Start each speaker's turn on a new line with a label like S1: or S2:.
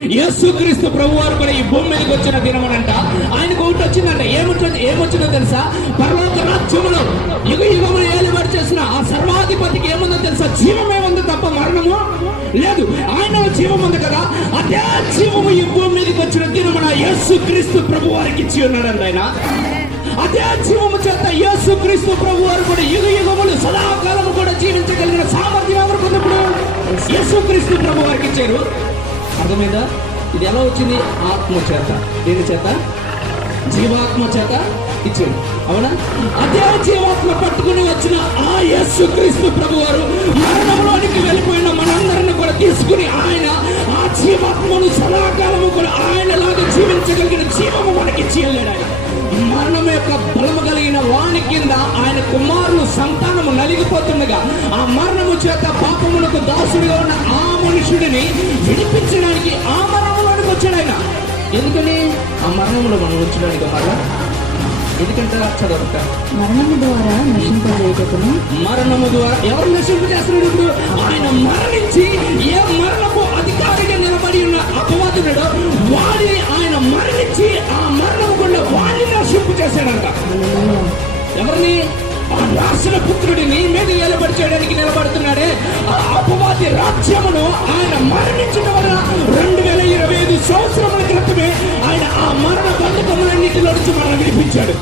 S1: యేసుక్రీస్తు ప్రభు వారు కూడా ఈ భూమి మీదకి వచ్చిన దినమనంట. ఆయనకు ఒకటి వచ్చిందంట. ఏమొచ్చింది ఏమొచ్చిందో తెలుసా? పరలోక రాజ్యములో యుగ యుగములు ఏలుబడి చేసిన ఆ సర్వాధిపతికి ఏముందో తెలుసా? జీవమే ఉంది తప్ప మరణము లేదు. ఆయన జీవం ఉంది కదా. అదే జీవము ఈ భూమి మీదకి వచ్చిన దినమున యేసుక్రీస్తు ప్రభు వారికి ఇచ్చి ఉన్నాడంట ఆయన. అదే జీవము చేత యేసుక్రీస్తు ప్రభు వారు కూడా యుగ యుగములు సదాకాలము కూడా జీవించగలిగిన సామర్థ్యం ఎవరికి ఉంది ఇప్పుడు? క్రీస్తు ప్రభు వారికి ఇచ్చారు. అర్థమైందా? ఇది ఎలా వచ్చింది? ఆత్మ చేత దేని చేత? జీవాత్మ చేత ఇచ్చాడు అవునా? అదే జీవాత్మ పట్టుకుని వచ్చిన ఆ యస్సు క్రీస్తు ప్రభు వారు మరణంలోనికి వెళ్ళిపోయిన మనందరిని కూడా తీసుకుని ఆయన ఆ జీవాత్మను సదాకాలము కూడా ఆయనలాగా జీవించగలిగిన జీవము మనకి చేయలేడు ఆయన. మరణం యొక్క బలము కలిగిన వాణి కింద ఆయన కుమారులు సంతానము నలిగిపోతుండగా ఆ మరణము చేత పాపమునకు దాసుడిగా ఉన్న ఆ మనుషుడిని విడిపించడానికి ఆ మరణంలోనికి వచ్చాడు ఆయన. ఎందుకని? ఆ మరణంలో మనం ఉంచడానికి మరలా ఎందుకంటే చదవక
S2: మరణము ద్వారా నశింపజేయటకును
S1: మరణము ద్వారా ఎవరు నశింపు చేస్తున్నాడు ఇప్పుడు? ఆయన మరణించి ఏ మరణపు అధికారిగా నిలబడి ఉన్న అపవాదుడు వాడిని ఆయన మరణించి ఆ మరణము గుండా వాడిని నశింపు చేశాడంట. ఎవరిని? ఆ రాసిన పుత్రుడిని మీద నిలబడి చేయడానికి అపవాది రాజ్యమును ఆయన మరణించడం వలన రెండు వేల ఇరవై ఐదు సంవత్సరముల క్రితమే ఆయన ఆ మరణ బంధకములన్నిటిలో నుంచి మనం విడిపించాడు.